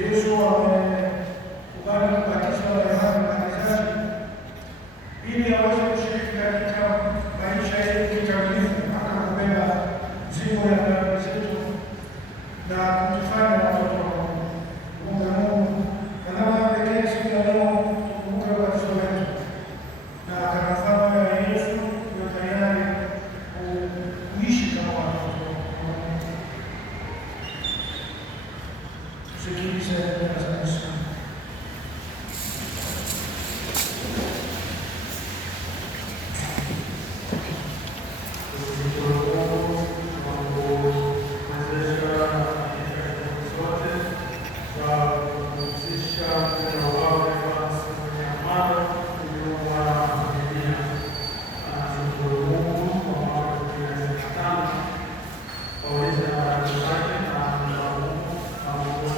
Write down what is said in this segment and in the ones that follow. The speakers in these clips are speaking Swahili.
Yesu amekubali kubatizwa na Yohana Mbatizaji ili aweze kushiriki katika maisha yetu kikamilifu mpaka kubeba mzigo ya dhambi zetu na kutufanya watoto wa Mungu. Na namna pekee siku ya leo tukumbuke ubatizo wetu na kanafano ya Yesu tuwe tayari kuishi kama watoto wa Mungu. Tusikilize neno la Yesu.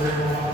Thank you.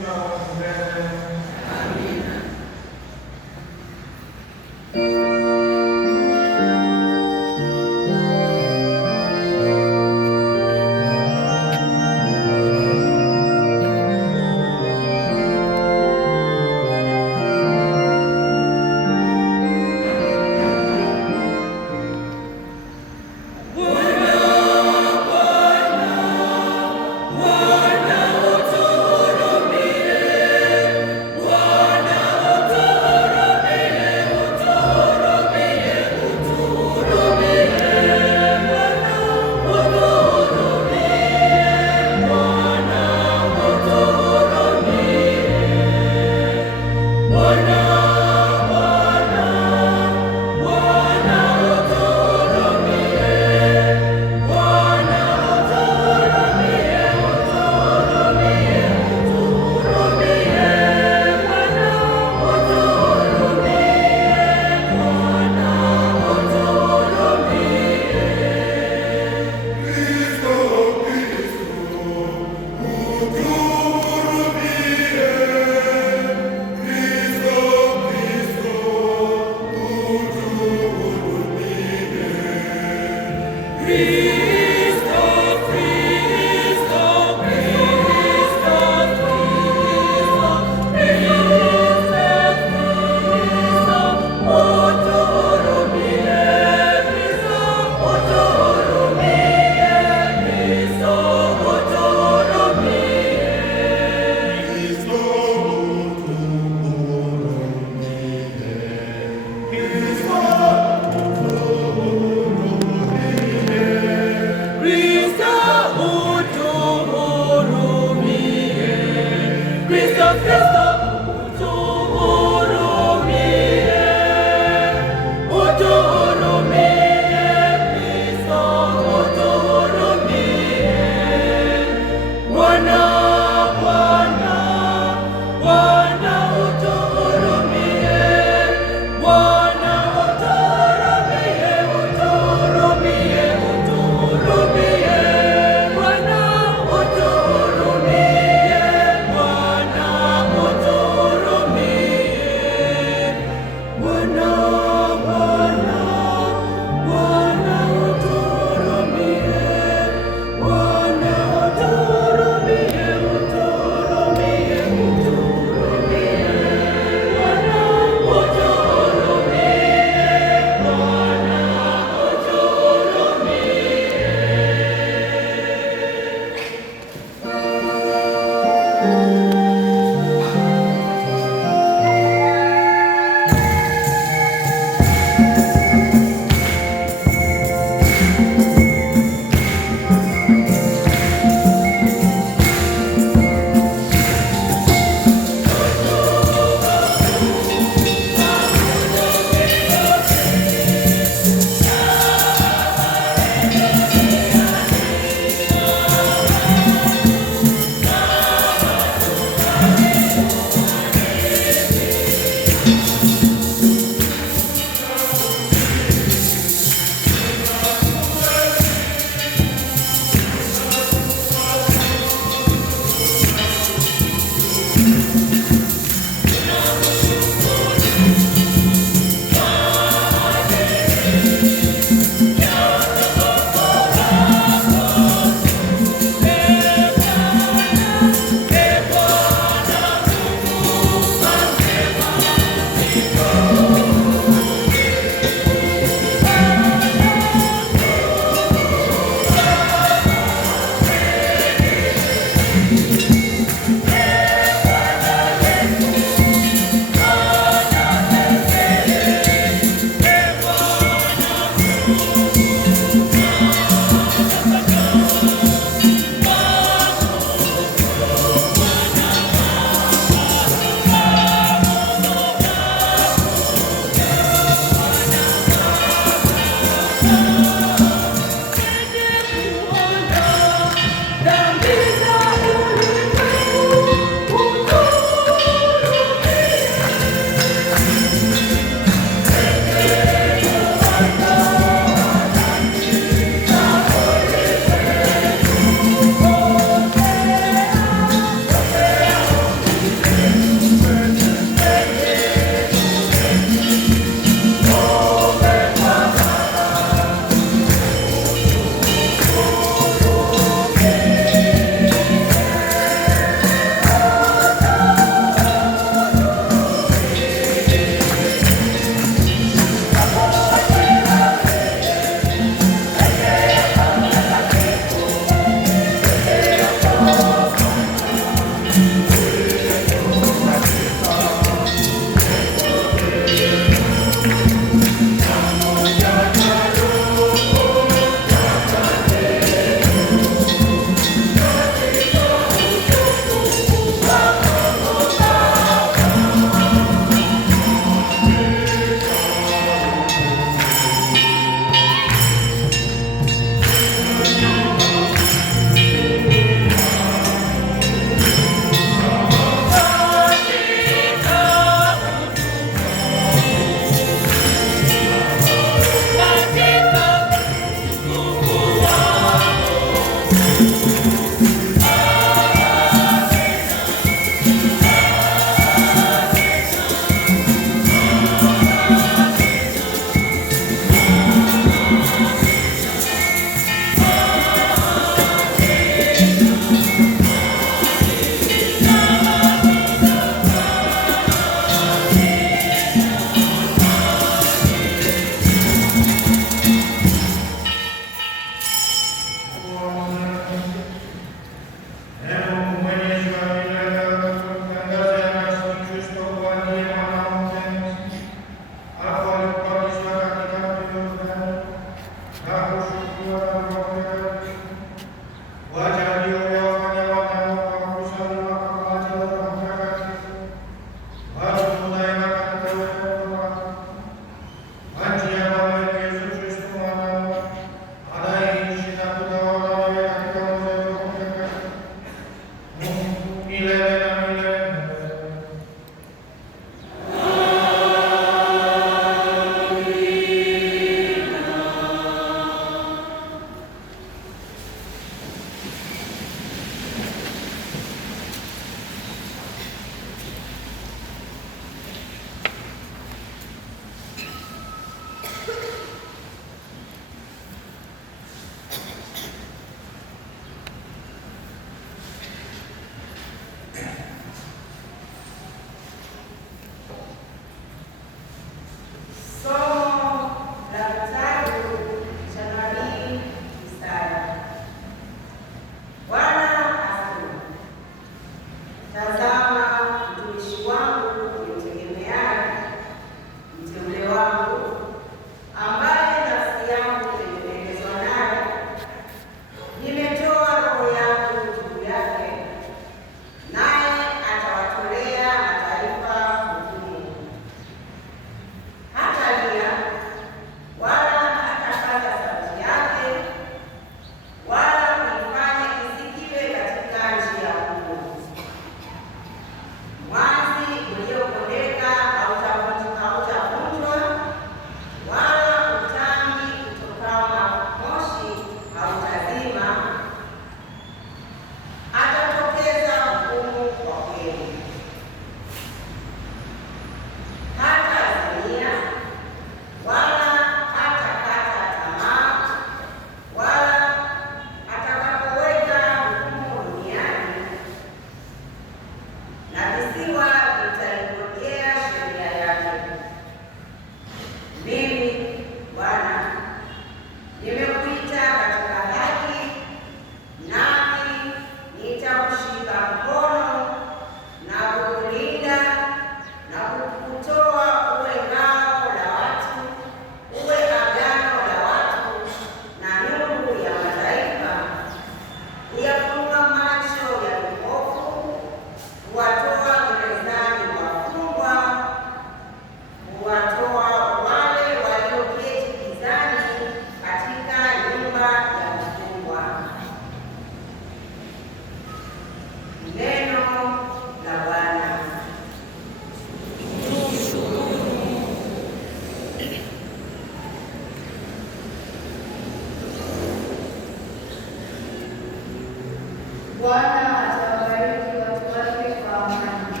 Bwana atawabariki watu wake kwa amani.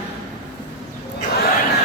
Bwana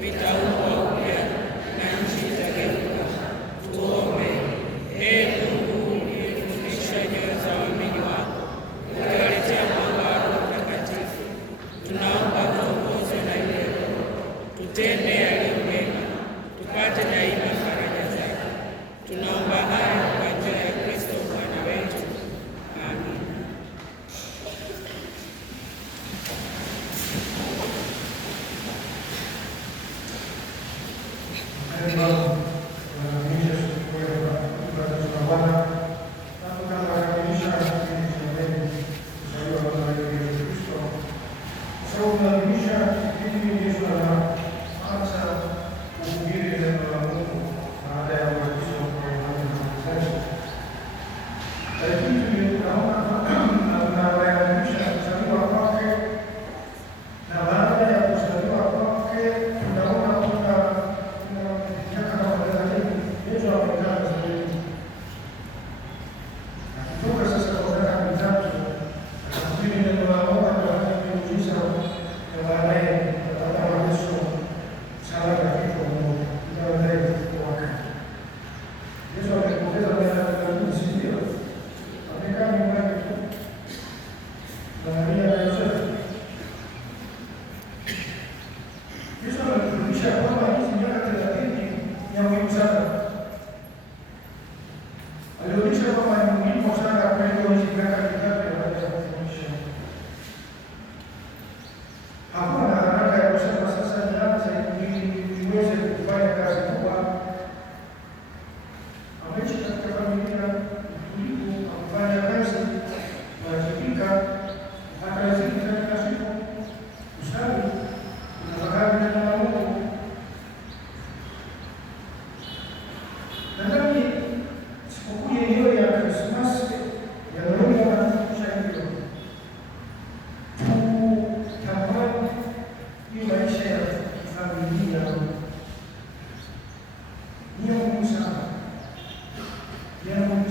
Vitaumba upya na nchi itageuka.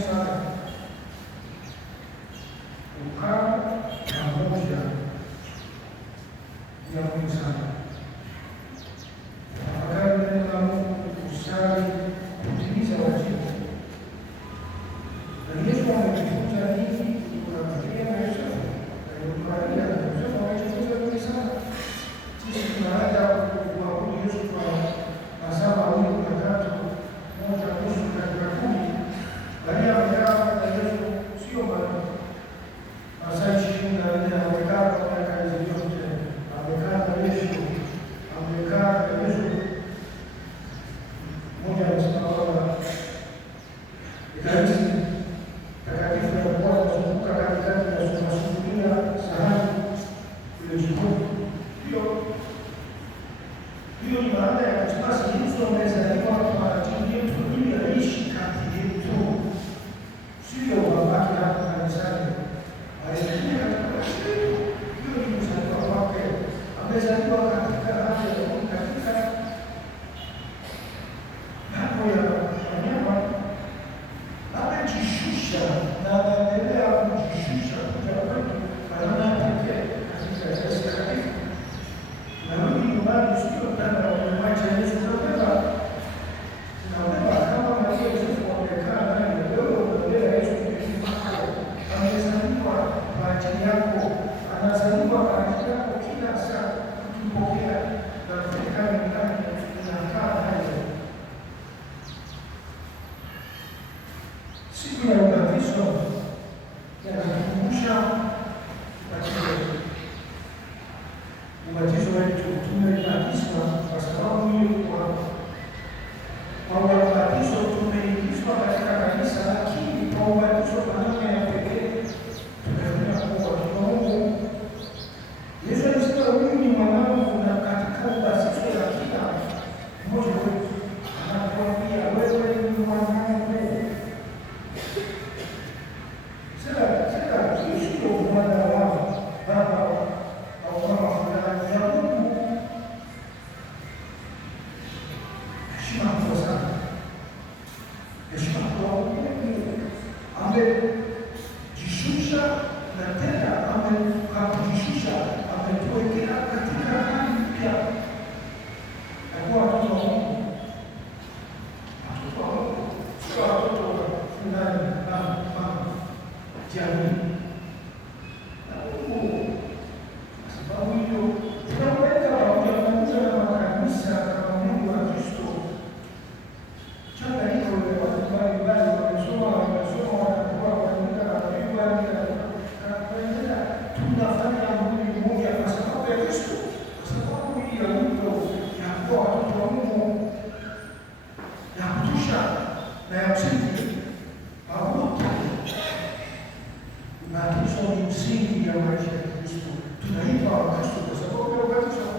sana. Kukaa pamoja ni muhimu sana. Tafakari neno la Mungu, kusali, kutimiza wajibu. Na Yesu ametufunza nini? Tunafikiria maisha na Yesu ametufunza nini sana? Sisi tunaanza kuabudu Yesu kwa masaa mawili matatu, moja nusu katika 10, bali amekaa na Yesu sio masaa 24, amekaa kwa kazi yote, amekaa na Yesu, amekaa na Yesu moja msamaha. Ekaristi takatifu ya Bwana kuzunguka katikati ya sufuria, sahani ile jikoni. Hiyo ni baada ya kutumasa Yesu amezaliwa kwa ajili yetu ili aishi kati yetu. Sio wabaki hapa kanisani. Aliingia katika maisha yetu. Hiyo ni kuzaliwa kwake. Amezaliwa katika hali ya Mungu, katika mambo ya wanyama. Amejishusha na anaendelea kujishusha kuja kwetu kwa namna pekee katika Yesu takatifu. Na wengi nyumbani sio tena wamemwacha Yesu kabisa. Tunabeba kama Maria Yosefu wamekaa ndani ya wewe, unabeba Yesu kwako. Amezaliwa kwa ajili yako, anazaliwa kwa ajili yako kila saa. Tukipokea na kukaa ndani tunakaa naye. Siku ya ubatizo yanatukumbusha ubatizo wetu. Tumebatizwa kwa sababu hiyo, kwa ubatizo tumeingizwa katika kanisa, lakini kwa ubatizo kwa namna ya pekee tumefanya kuwa watoto wa Mungu. Yesu alisema huyu ni mwanangu, na katika ubatizo ya kila mmoja wetu anakuambia wewe ni mwanangu. Sasa sio mwana wa baba au mama fulani ya Mungu. Heshima kubwa sana. Heshima kwa Mungu. Amejishusha na tena amejishusha, ametuwekea katika hali mpya ya kuwa watoto wa Mungu. Watoto wa Mungu, sio watoto wa fulani mama jamii. Na Mungu kwa sababu hiyo tunaweka pamoja na makanisa kama Mungu wa Kristo. Changa hiko watu mbalimbali wamesoma wanakuwa wanaandika na kupigwa na kuendelea. Tunafanya mwili mmoja kwa sababu ya Kristo, kwa sababu ya wito ya kuwa watoto wa Mungu, ya kutosha na ya msingi pamoja. Ubatizo ni msingi ya maisha ya Kristo. Tunaitwa Wakristo kwa sababu ya ubatizo.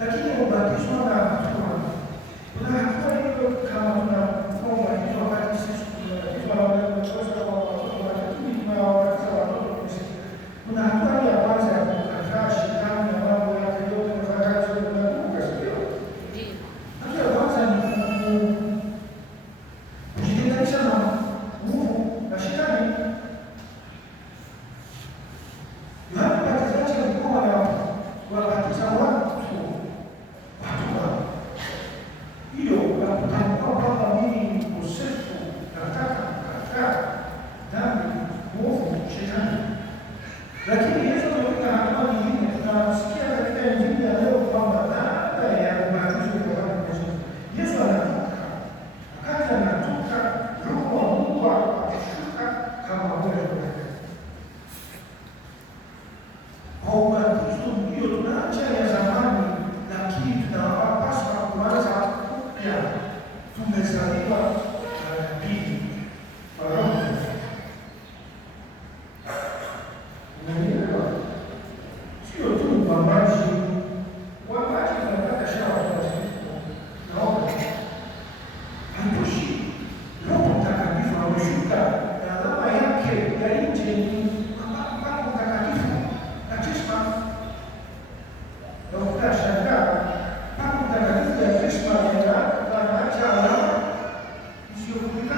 Lakini ubatizo na hatua. Kuna hatua hiyo kama tunafua ubatizo wakati sisi tunabatizwa na wale watoto wa watoto watakatifu na wabatiza watoto Kristo. Kuna hatua ya kwanza ya kukataa shetani na mambo yake yote na faragha zote na kuvuka, sio? Hatua ya kwanza ni kujitenganisha na nguvu na shetani. Yohana Mbatizaji alikuwa anawabatiza watu hiyo ya kutambua kwamba mimi ni mkosefu, nataka kukataa dhambi, uovu, shetani. Lakini Yesu ameweka hatua nyingine. Tunasikia katika Injili ya leo kwamba baada ya ubatizo wa Yohana Mbatizaji, Yesu anatoka. Wakati anatoka, Roho wa Mungu akishuka kama moto. Kwa ubatizo ndio tunaacha ya zamani, lakini tunapaswa kuanza upya. Tumezaliwa mara pili kwa Roho. Unaelewa? Sio tu upambaji. Wakati tunapata shawa tunasikia naomba. Haitoshi. Roho Mtakatifu ameshuka na alama yake ya nje ni Roho Mtakatifu. Na ukashangaa Roho Mtakatifu ya Kristo anaacha alama isiyofutika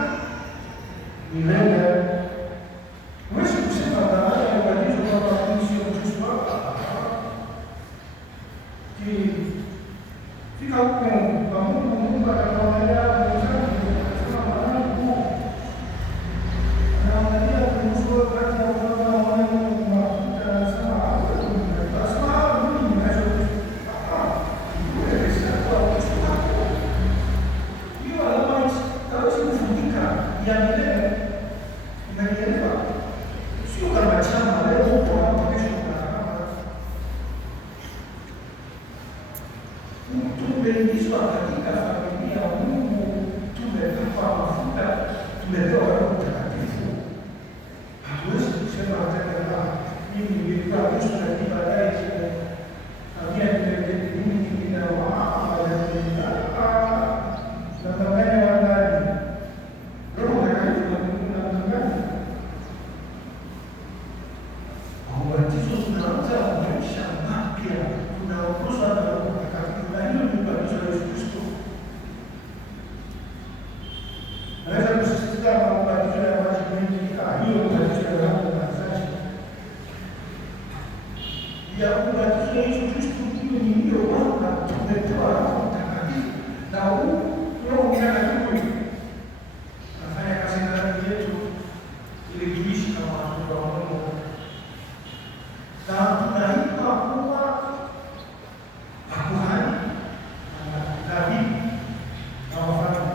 ya milele. Umenielewa? Sio kama chama leo uko hapa, kesho unahama. Tumeingizwa katika familia ya Mungu, tumepakwa mafuta, tumepewa Roho Mtakatifu. Hatuwezi kusema tena mimi nilikuwa Kristo lakini baadaye tabia mimi nadanganya wanani. Roho Mtakatifu anadanganya. Ubatizo tunaanza maisha mapya, tunaongozwa na Roho Mtakatifu, na hiyo ni ubatizo wa Yesu Kristo. Naweza kusisitiza ubatizo ya maji mengi, hiyo ubatizo ya Roho Mtakatifu. Ya ubatizo wa Yesu Kristo ndio kwamba tumepewa Roho Mtakatifu, na huu Roho Mtakatifu anafanya kazi ndani yetu ili tuishi kama watoto wa Mungu. Na tunaitwa kuwa makuhani na nabii na wafalme.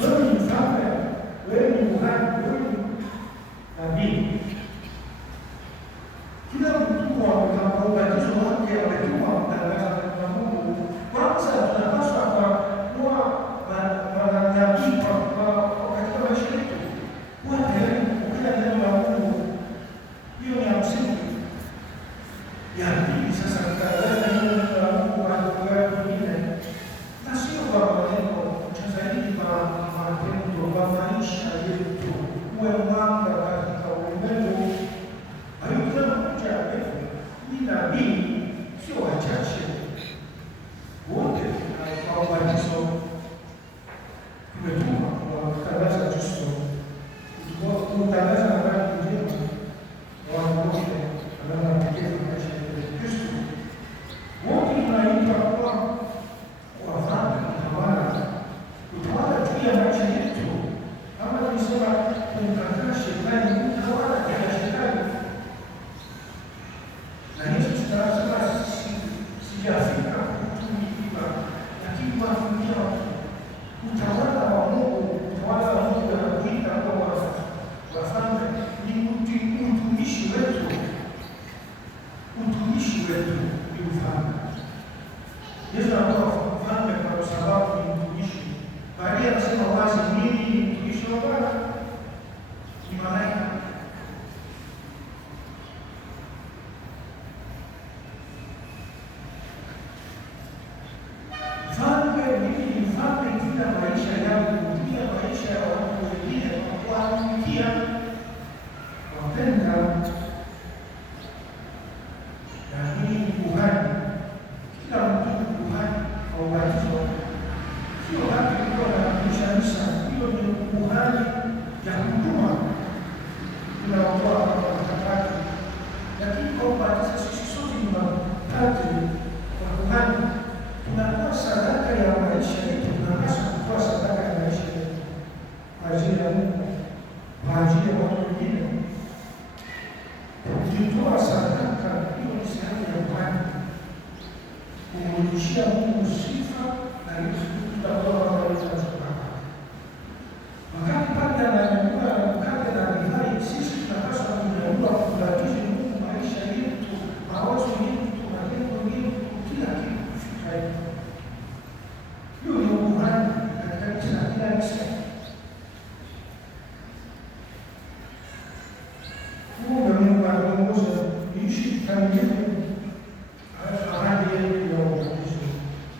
Wewe ni mfalme, wewe ni kuhani, wewe ni nabii. Kila mtumwa wa ubatizo wake ametumwa kutangaza kwa Mungu. Kwanza tunapaswa kuwa manabii katika maisha yetu, kuwa tayari kupokea neno la Mungu. Hiyo ni ya msingi. Ya pili, sasa kutangaza neno la Mungu kwa watu wengine, na sio kwa maneno zaidi, kwa matendo, kwa maisha yetu, uwe mwanga katika ulimwengu. Ni nabii sio wachache, wote kwa ubatizo tumetumwa kutangaza Kristo, kutangaza habari njema kwa watu wote wanaopokea maisha ya Kristo. Wote tunaitwa kuwa wafalme, kutawala juu ya maisha yetu. Kama tulisema, kumkataa shetani, kutawala juu ya shetani. Na Yesu tunasema sijafika kutumikiwa, lakini kuwafunia utawala wa Mungu. Utawala wa Mungu anakuita kwa wafalme ni utumishi wetu. Utumishi wetu ni ufalme. Yesu anakuwa mfalme kwa sababu ni mtumishi. Maria anasema wazi, mimi ni mtumishi wa Bwana, ni malaika. Maisha yangu kutumia maisha ya watu wengine kwa kuwatumikia, wapenda. Na hii ni kuhani. Kila mtu kuhani wa ubatizo, sio haki kuwa wanakulisha misa. Hiyo ni kuhani ya huduma tunaotoa kwa matakatifu, lakini kwa ubatizo sisi sote ni mapadri wa kuhani. Tunakuwa sadaka ya maisha yetu, tunapaswa kutoa sadaka ya maisha yetu kwa ajili ya Mungu, kwa ajili ya watu wengine. Ukitoa sadaka, hiyo ni sehemu ya upande kumrudishia Mungu sifa, na tutakuwa wanaoitaa. Wakati pale ananyanyua mkate na divai, sisi tunapaswa kunyanyua, kubatiza Mungu maisha yetu, mawazo yetu, malengo yetu, kila kitu kufika hivi. Hiyo ni ukuhani katika kila misa. Mungu anaongoza ishi kamilifu ahadi yetu ya ubatizo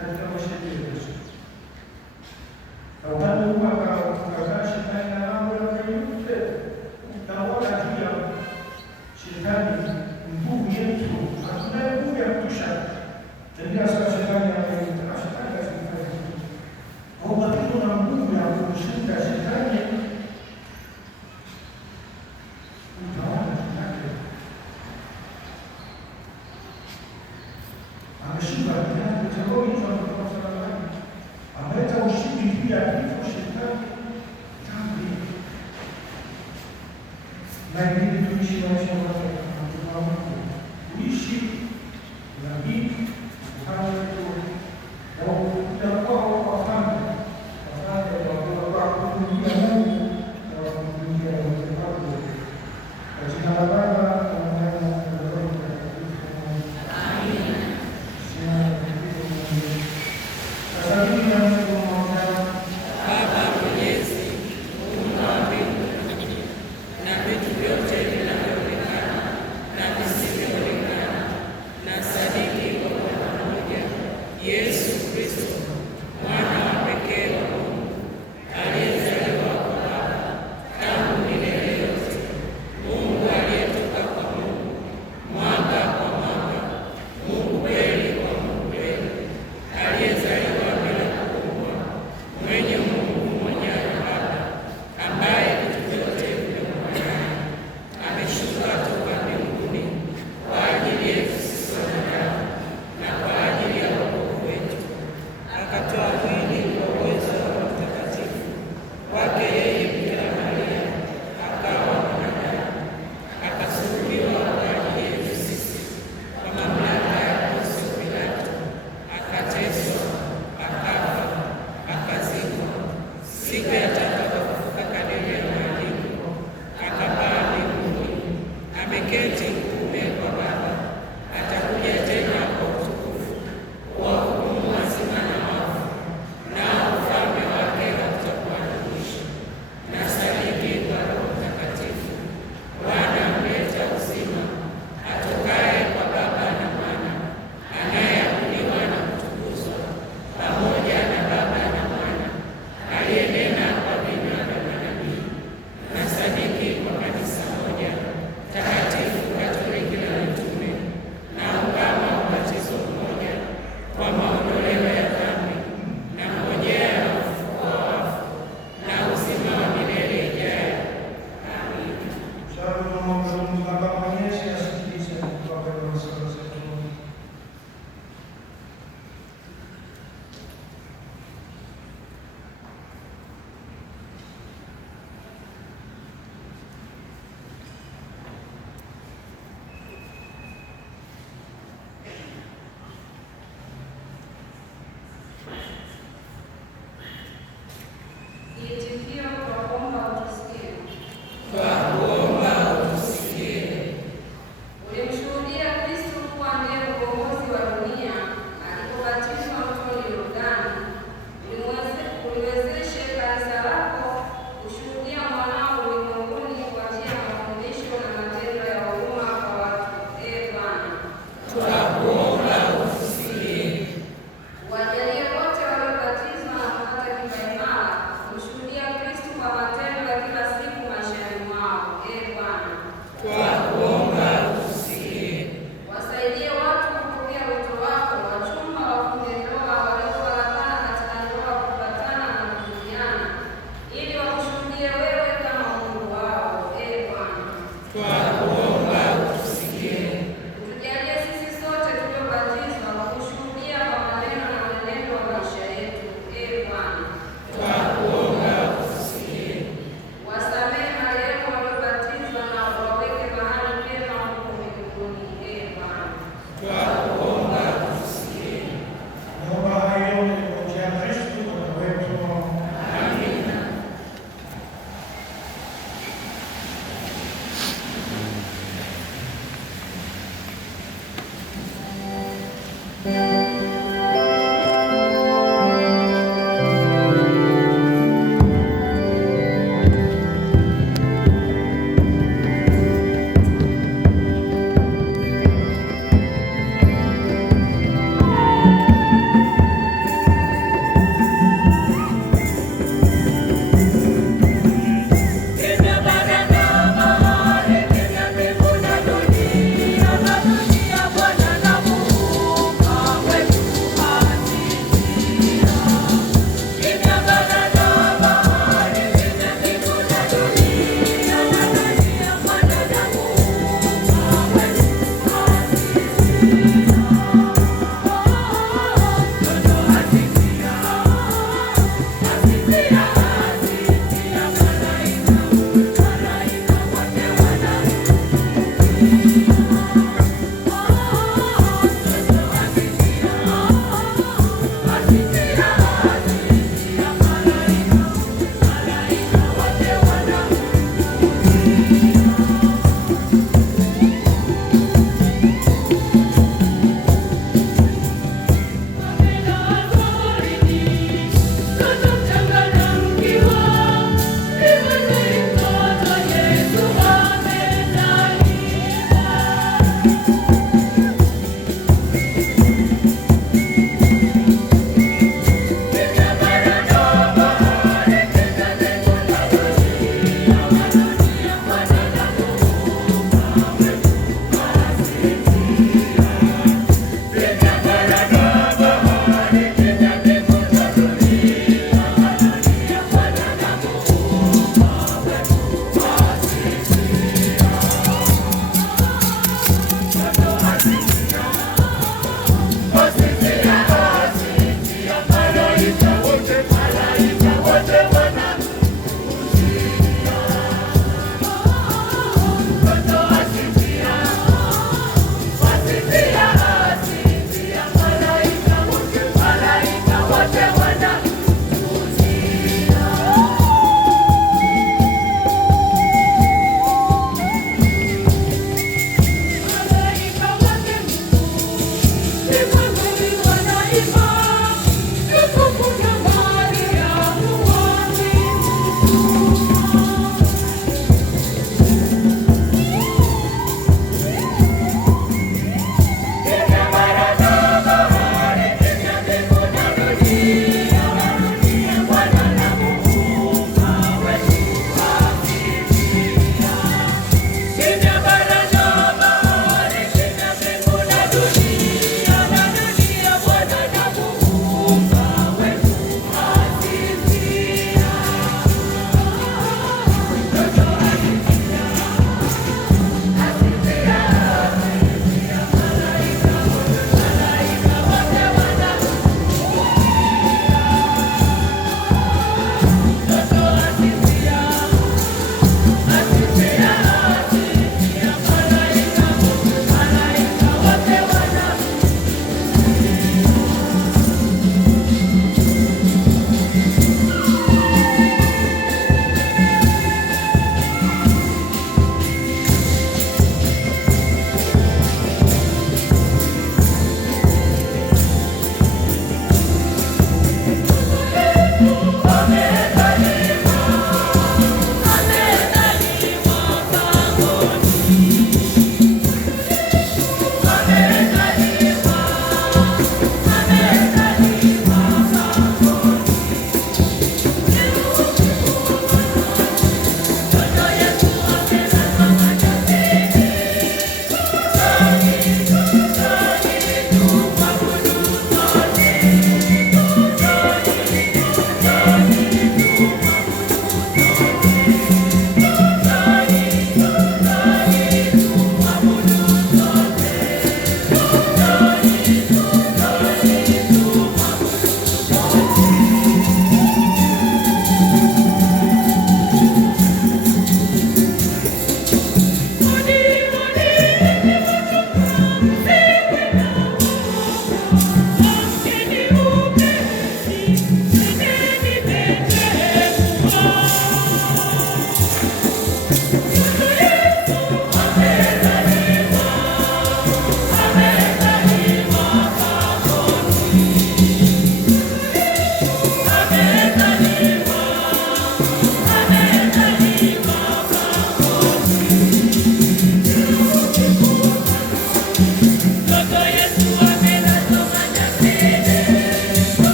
katika maisha yetu. Na upande huu akakaa shetani na mambo yake yote, utawala juu ya shetani, nguvu yetu. Hatunayo nguvu ya kutosha. Ndio sasa shetani anataka shetani asifanye kitu. Ubatizo na nguvu ya kushinda shetani. Utawala yake ameshinda kiasi cha roho hizo kwa sababu ameleta ushindi juu ya kifo shetani dhambi. Na ili tuishi maisha ya Mungu, kuishi nabii, kufanya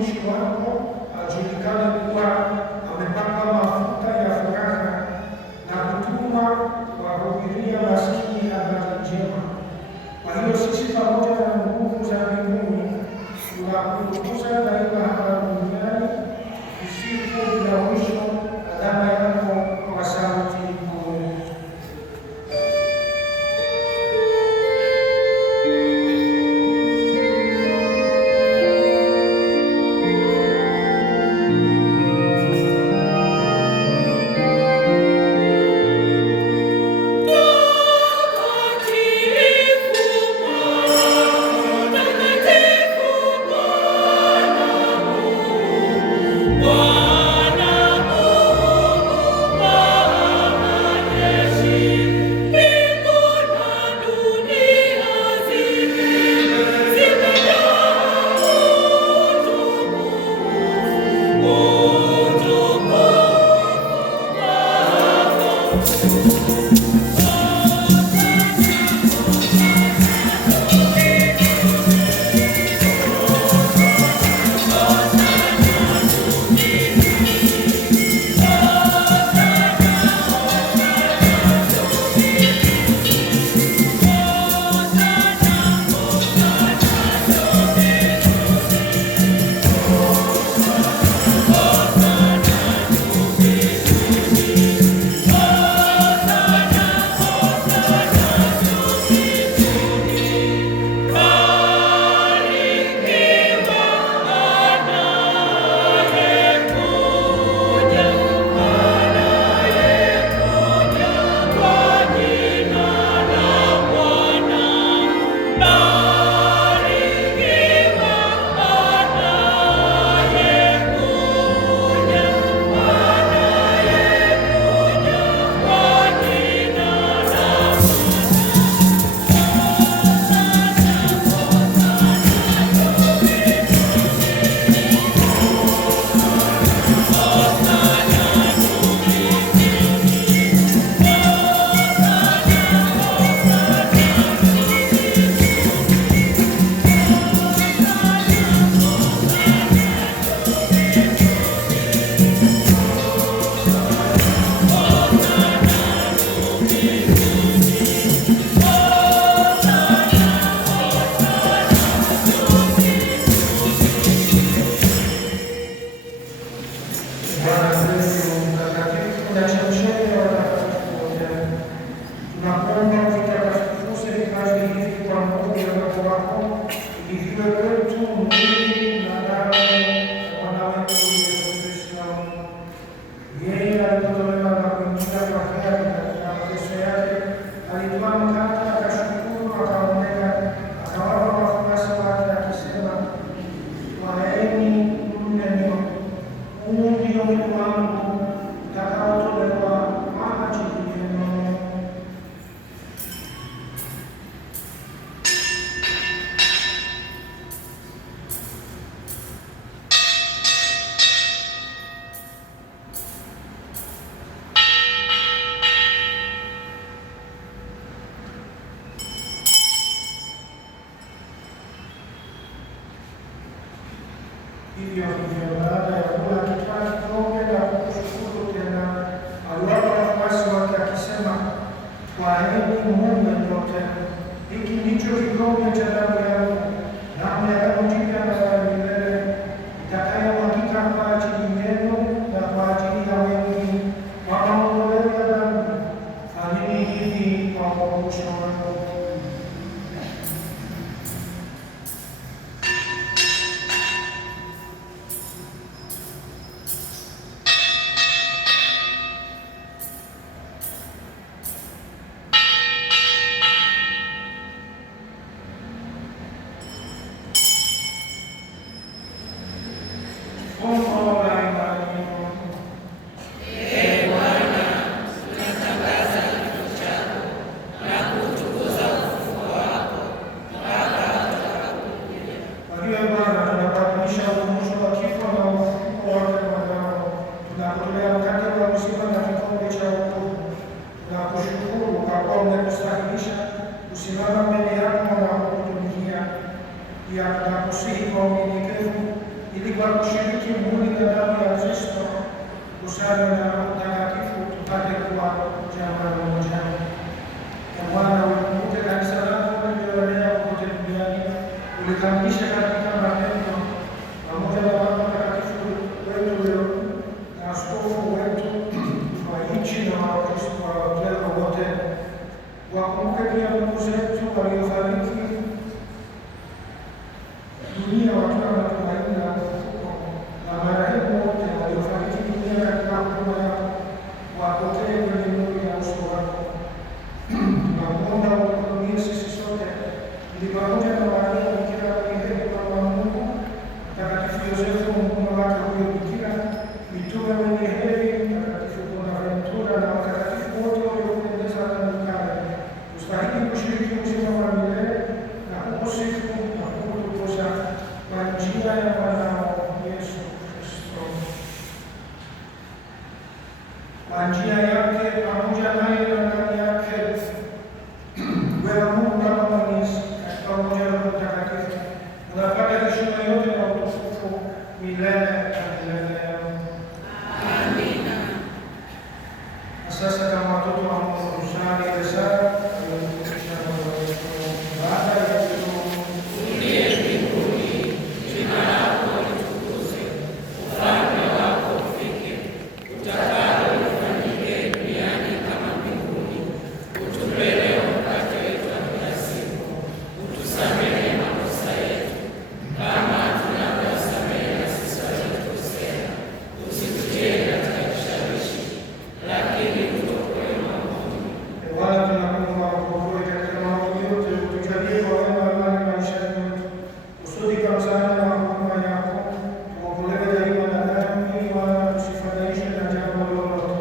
mtumishi wako ajulikane kuwa amepakwa mafuta ya furaha na kutuma kuwahubiria maskini habari njema. Kwa hiyo sisi pamoja na nguvu za mbinguni tunakutukuza daima hapa duniani, tusifu bila mwisho adama yako kwa sauti kuu. Hivyo baada ya kula kitwaa kikombe na kushukuru tena, aliwapa wafuasi wake akisema, twaeni mnywe nyote, hiki ndicho kikombe cha damu yangu, damu ya agano jipya na la milele, itakayomwagika kwa ajili yenu na kwa ajili ya wengi kwa maondoleo ya dhambi. Fanyeni hivi kwa ukumbusho wangu. tuongozane na Roho Mtakatifu tupate kuwa jamaa moja. Na Bwana, ulikumbuke kanisa lako uliloenea kote duniani, ulikamilisha katika mapendo pamoja na Baba Mtakatifu wetu leo na askofu wetu wa nchi na Wakristo wote. Wakumbuke pia ndugu zetu waliofariki dunia wakiwa matumaini na ufufuko, na marehemu wote waliofariki dunia katika huduma yako wapokee kwenye nuru ya uso wako. Tunakuomba utuhurumie sisi sote, ili pamoja na Maria Bikira mwenye heri mama wa Mungu, Mtakatifu Yosefu mtume wake huyo Bikira, mitume wenye heri, Mtakatifu Bonaventura na watakatifu wote waliopendeza na ukale, tustahili kushiriki uzima wa milele na kukusifu na kukutukuza kwa njia ya Mwanao Yesu Kristo. Kwa njia yake pamoja naye na ndani yake, wewe Mungu Baba Mwenyezi, katika umoja wa Roho Mtakatifu, unapata heshima yote na utukufu milele na milele. Amina. Na sasa kama watoto wa Mungu tusali ile sala aliyofundisha Bwana wetu. Baada ya uliye mbinguni, jina lako litukuzwe, ufalme wako ufike, utakalo lifanyike duniani kama mbinguni. Utupe leo mkate wetu wa kila siku, utusamehe makosa yetu kama tunavyowasamehe na sisi waliotukosea, usitutie katika kishawishi, lakini utuokoe maovuni. Bwana, tunakuomba utuokoe katika maovu yote, utujalie kwa wema amani maishani mwetu, kusudi kwa msaada wa huruma yako tuokolewe daima na dhambi, wala tusifadhaishwe na jambo lolote,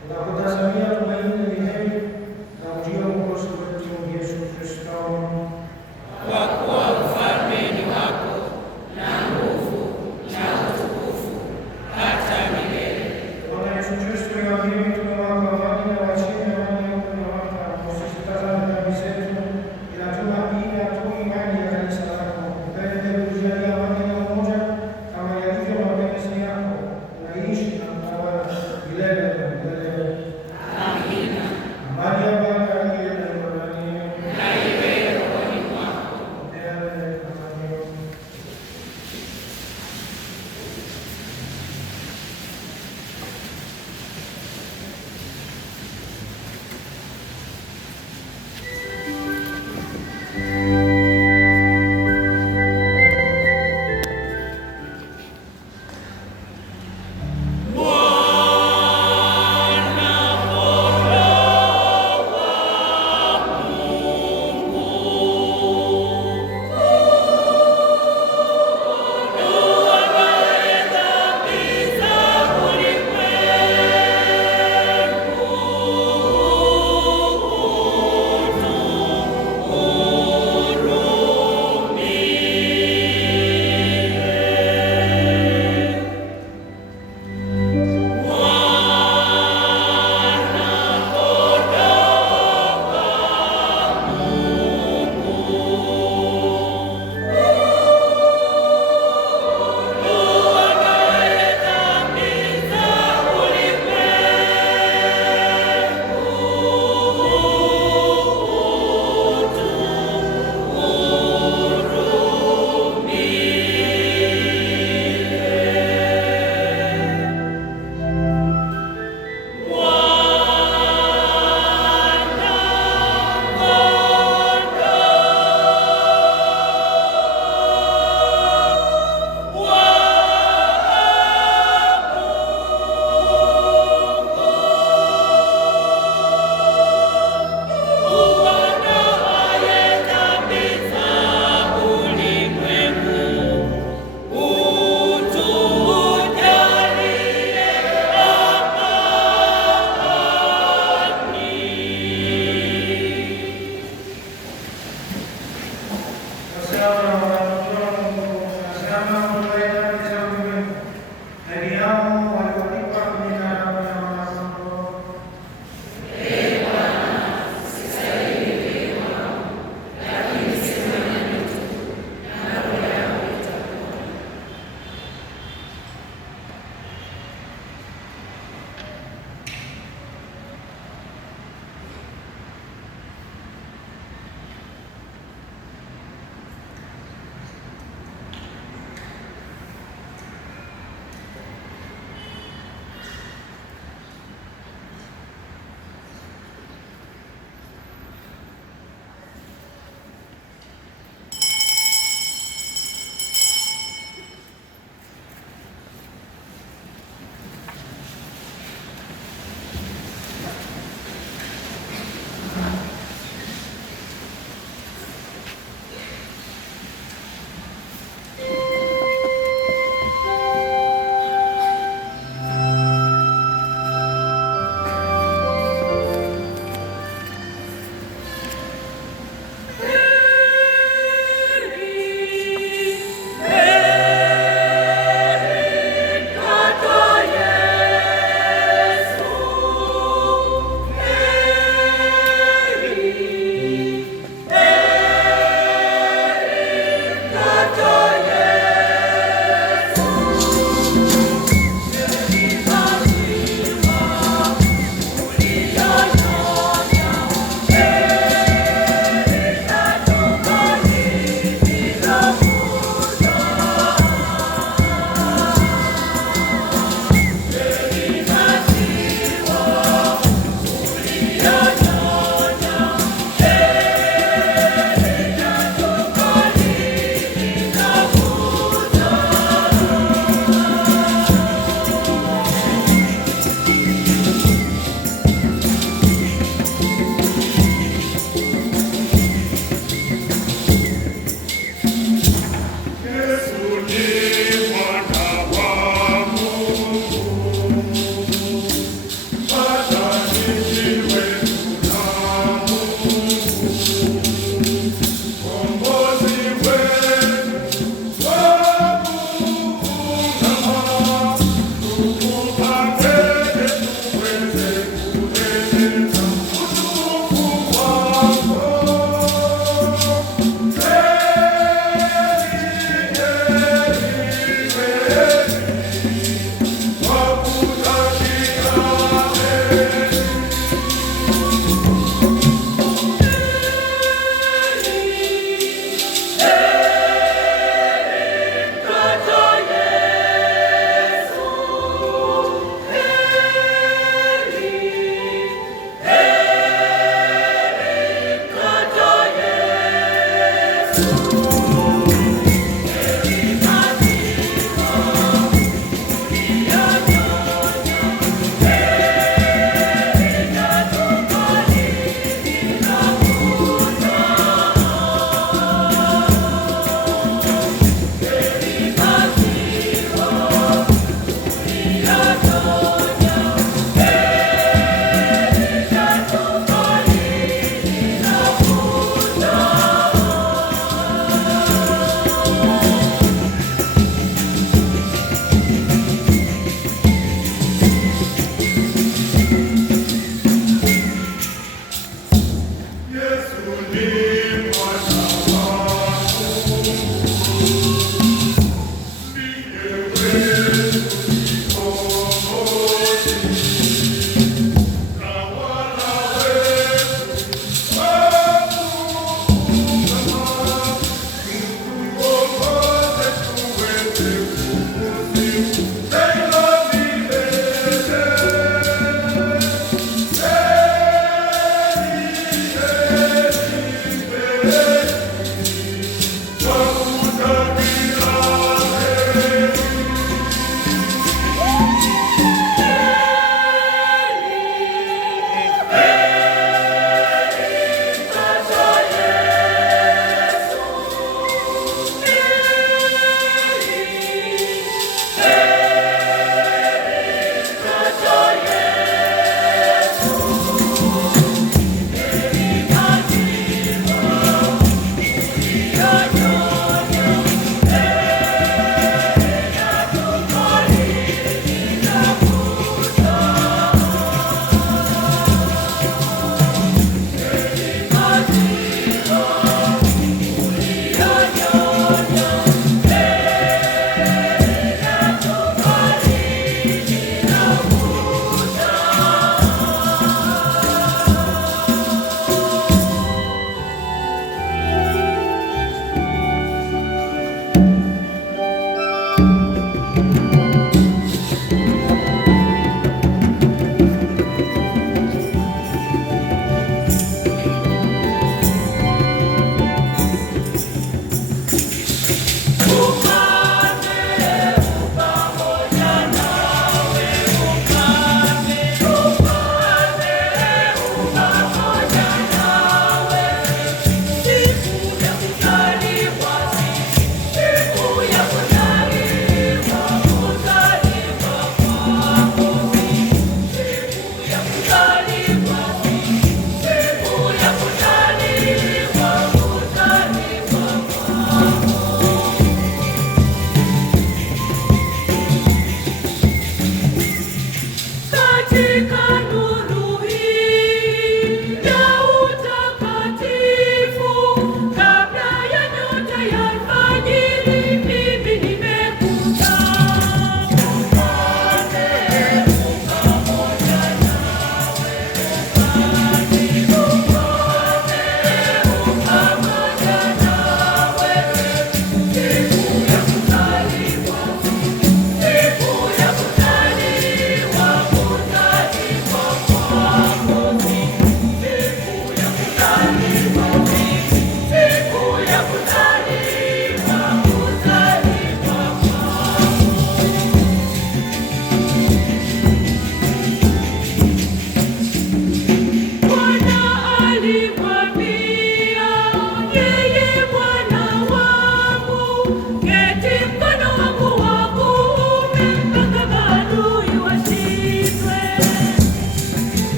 tunapotazamia tumaini lenye heri na ujio wa Mwokozi wetu Yesu Kristo. Kwa kuwa ufalme ni wako na nguvu na utukufu hata milele. Bwana Yesu Kristo, iwaambie mitume wako amani na wachie amani yako unawapa, usizitazame dhambi zetu, ila tumaini tu imani ya kanisa lako. Upende kujalia amani na umoja kama yalivyo mapenzi yako, unaishi na kutawala milele na milele. Amina. Amani ya Bwana iwe nanyi. Na iwe rohoni mwako. Milele na milele.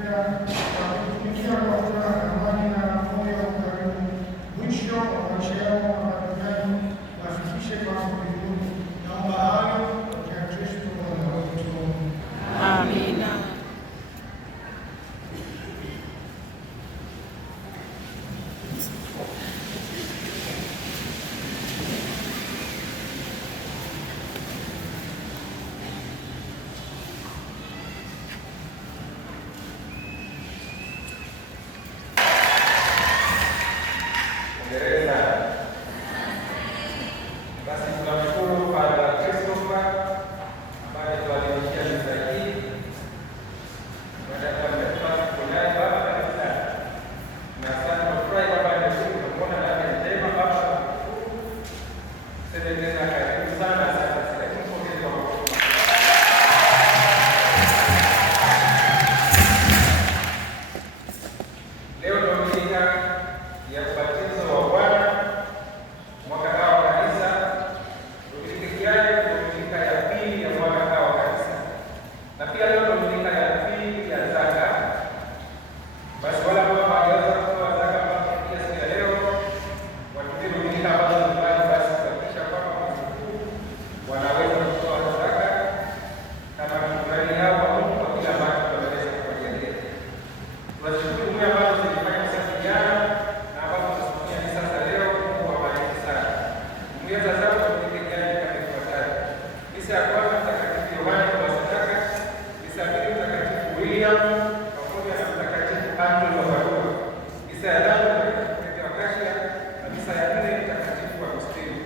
kutupenda na kutumikia kwa furaha na amani na moyo wa ukarimu. Mwisho wa maisha yao hapa duniani wafikishe kwako mbinguni. Naomba hayo kwa njia ya Kristo Bwana wetu. Amina. Basi tunamshukuru Padre Christopher ambaye tuadhimisha misa hii. Baada ya kuwa tunaye baba kabisa. Na sasa tunafurahi kwamba tunamuona ndani ya njema baba. Sasa tena karibu sana sasa tunapokea kwa leo Dominika ya ubatizo wa Bwana mwaka A wa kanisa. Dominika ya pili ya mwaka A wa kanisa, na pia leo Dominika ya pili ya zaka. Basi wale ambao hawajaweza kutoa zaka mpaka siku ya leo watumie Dominika ambazo zimebaki, basi kuhakikisha kwamba mwezi huu wanaweza kutoa zaka kama shukrani yao kwa Mungu kwa kile ambacho wameweza kuwajalia. Tunashukuru Mungu ambazo zilifanya usafi jana na ambazo tunasimamia sasa leo. Mungu awabariki sana. Mwiza zao tutegemeane kama ifuatavyo. Misa ya kwanza Mtakatifu Yohane wa Sadaka, misa ya pili Mtakatifu William pamoja na Mtakatifu Andrew wa Padua, misa ya tatu Mtakatifu Petro wa Kashia na misa ya nne Mtakatifu Agustino.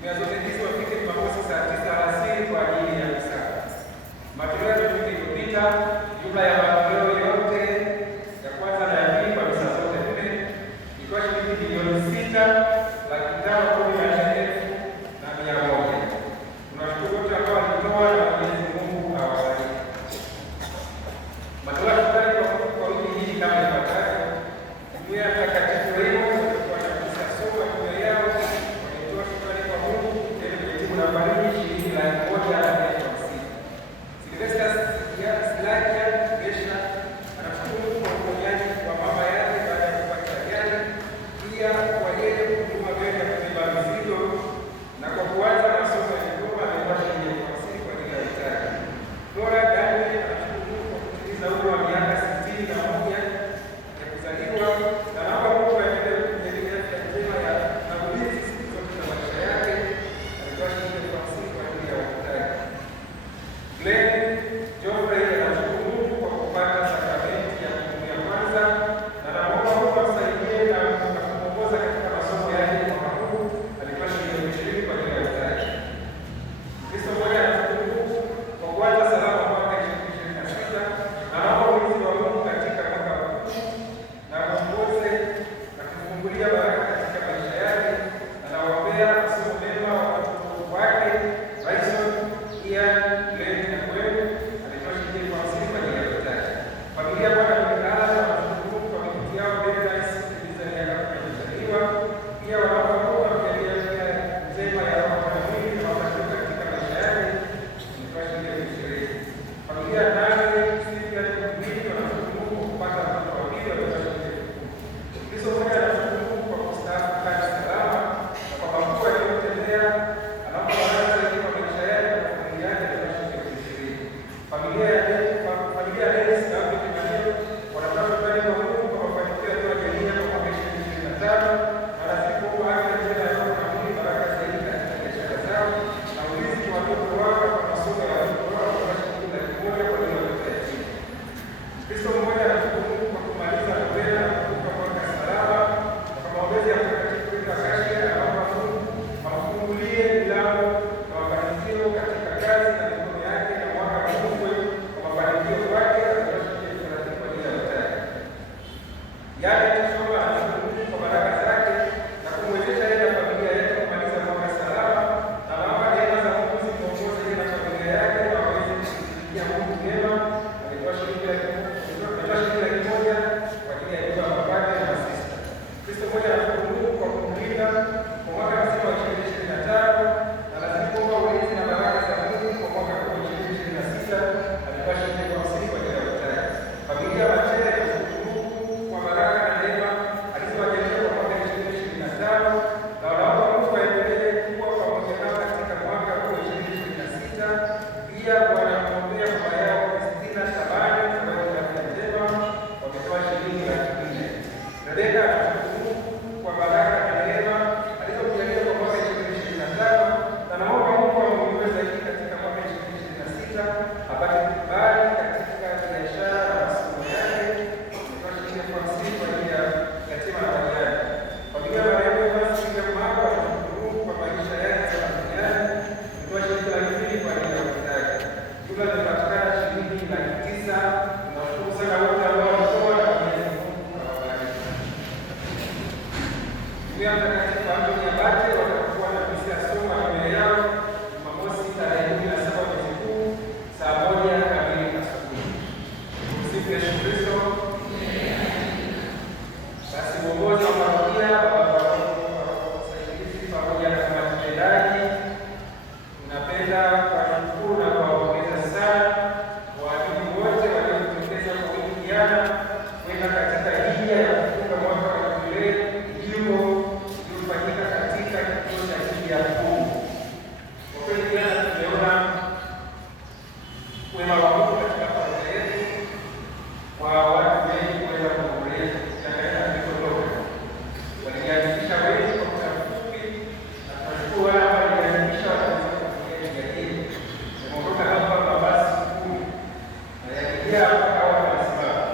Misa zote hizi wafike Jumamosi saa 9 alasiri kwa ajili ya misa. Matoleo ya wiki iliyopita, jumla ya matoleo yote ya kwanza na ya pili kwa misa zote nne ilikuwa shilingi milioni 6,514,100. Tunashukuru wote ambao walitoa na Mwenyezi Mungu awabariki. Matoleo ya shukrani kwa wiki hii kama ifuatavyo. Jumuiya Yesu Kristo. Basi uongozi wa parokia, wasaidizi pamoja na kamati tendaji, tunapenda kuwashukuru na kuwapongeza sana waamini wote waliojitokeza kushirikiana kwenda katika hija ya kufunga mwaka wa Jubilei iliyofanyika katika kituo cha hija ya Pugu. Kwa kweli jana tumeona wema wa Mungu katika parokia yetu kwa watu wengi kuweza kuhudhuria kutangaza tulikotoka. Walijiandikisha wengi kwa muda mfupi, na tunashukuru wale ambao walijiandikisha wanaweza kuhudhuria hija hii. Tumeondoka hapa mabasi 10 na yakijaa mpaka watu wanasimama.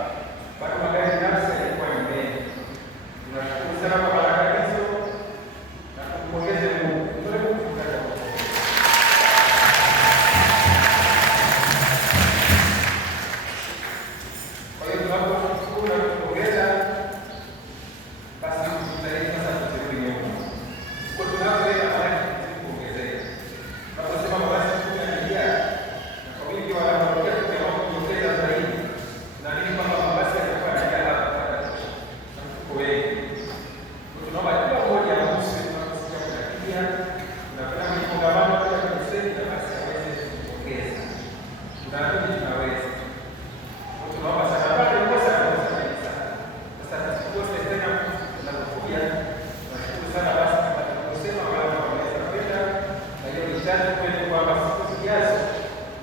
Bado magari nafsi yalikuwa ni mengi. Tunashukuru sana kwa baraka hizo na tumpongeze Mungu. Tutoe Mungu shukrani. Kwa hiyo tunaposhukuru na kumpongeza, basi tutaenda sasa kutekeleza Mungu. Kwa tunapoenda mahali kuongezea. Tunaposema mabasi 10 yanajaa na kwa wingi wanapokuja tukiamua kuongeza zaidi, na mimi kwamba mabasi yatakuwa yanajaa hapa kwa kutosha. Na mfuko wengi. Tunaomba kila mmoja ahusike tunaposikia kunakia, tunapenda kwenye kongamano kwa kwenye semina basi aweze kuongeza. Tunaamini tunaweza. Tunaomba sana bado kosa na kosa. Sasa tusikose tena tunapokuja. Tunashukuru sana basi kama tulivyosema wale wanaweza kwenda na hiyo nishati kweli kwamba siku zijazo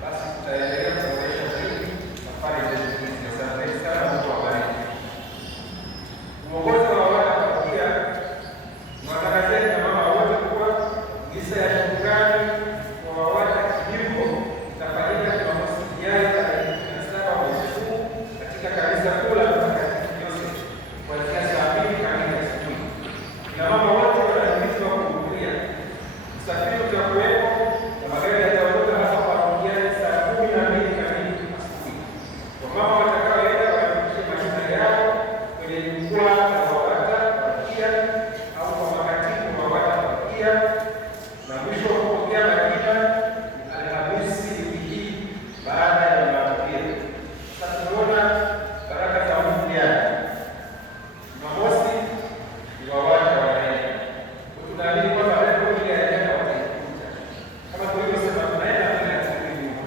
basi tutaendelea kuboresha zaidi safari zetu hizi. Asante sana, Mungu awabariki. Uongozi wa wale parokia tunawatangazeni na mama wote kuwa misa ya shukrani kwa wawata kijimbo itafanyika Jumamosi ijayo tarehe 17 mwezi huu katika kanisa kuu la Mtakatifu Yosefu kuanzia saa 2 kamili asubuhi. Kina mama wote wanahimizwa kuhudhuria. Usafiri utakuwepo na magari yataondoka hapa parokiani saa 12 kamili asubuhi. Kwa mama watakaoenda wafikishe majina yao kwenye jukwaa la wawata parokia au kwa makatibu wa wawata parokia, na mwisho wa kupokea majina ni Alhamisi wiki hii baada ya mapokeo. Sasa tunaona baraka za Mungu jana. Jumamosi ni wawata wanaenda. Tunaamini kwamba leo ile ya jana wataikuta. Kama tulivyosema tunaenda mbele ya kurudi nyuma.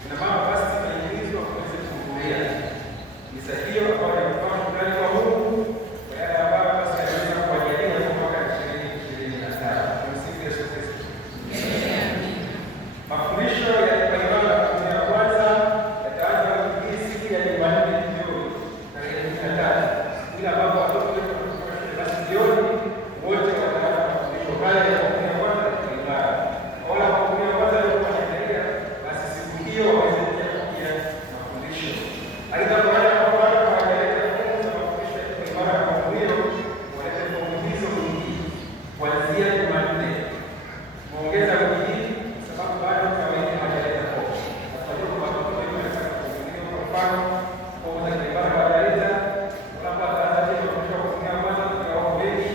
Kina mama basi tunaingizwa kuweza kuhudhuria misa hiyo ambayo ni kwa shukrani kwa Mungu kwa yale ambayo basi anaweza kuwajalia kwa mwaka 2025. Tumsifu Yesu Kristo. Mafundisho ya Yohana ya kwanza yataanza wiki hii siku ya Jumanne jioni tarehe 13. Ila ambapo watoto wetu wanakuwa shule basi jioni wote wataanza mafundisho haya ya ya kwanza ya ibada. Wala kwa ya kwanza ndio wanaendelea basi siku hiyo waweze kuja kuja mafundisho. Aidha kwa wale ambao bado hawajaleta fungu za mafundisho ya ibada kwa hiyo walete fungu hizo wiki kuanzia Jumanne. Muongeza wiki hii kwa sababu bado kwa wengi hawajaleta fungu. Kwa hiyo kwa watoto wetu wanataka kufunguliwa kwa mfano fungu za ibada hawajaleta, wala ataanza tena mafundisho kwa kufungia kwanza kwa wengi.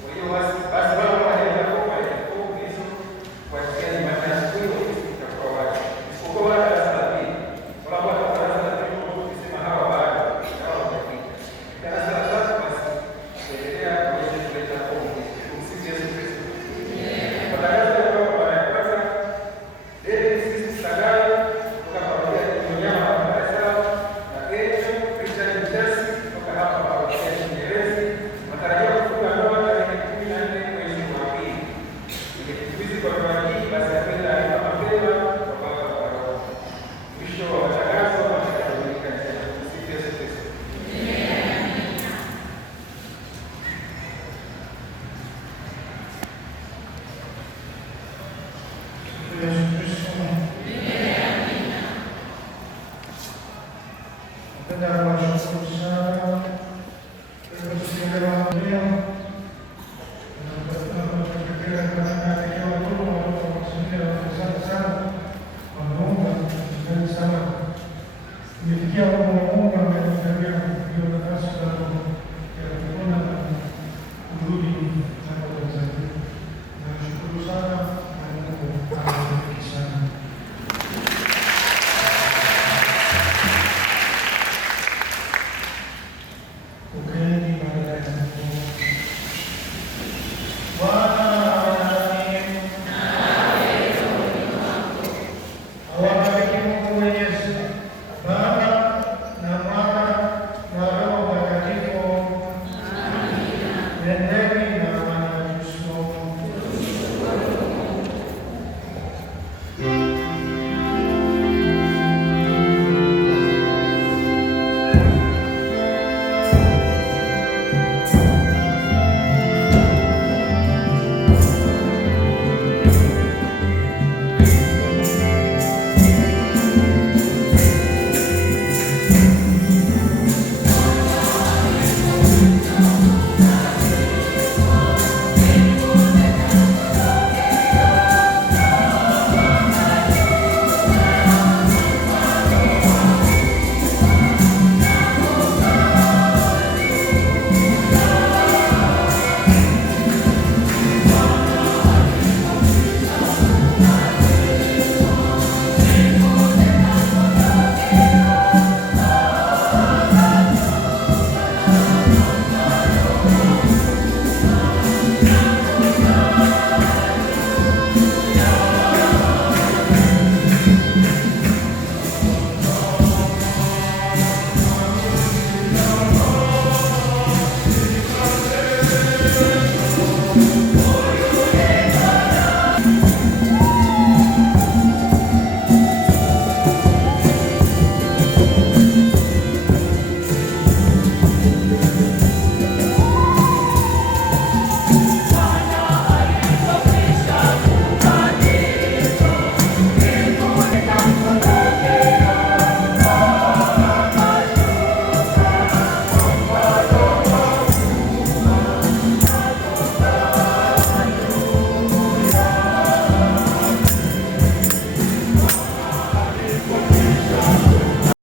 Kwa hiyo basi wale hawajaleta fungu walete fungu hizo kuanzia Jumanne asubuhi wa siku itakuwa wazi. Isipokuwa wale darasa la pili. Wala kwa darasa la pili tukisema hawa bado hawa hawajafika. Darasa la tatu basi endelea kuweza kuleta fungu. Tumsifu Yesu Kristo. Kwa darasa la mara ya kwanza sisi Sagara kutoka parokia ya Mnyama hapa Dar es Salaam na kesho Richard Mtesi kutoka hapa parokia ya Kinyerezi matarajia kufunga ndoa tarehe 14 mwezi wa pili. Ile kizuizi kwa ndoa hii basi apenda alipa mapema kwa baba wa parokia. Mwisho wa matangazo yatakamilika tena. Tumsifu Yesu Kristo. Yesu Kristo. Napenda kuwashukuru sana kwa kusikiliza leo.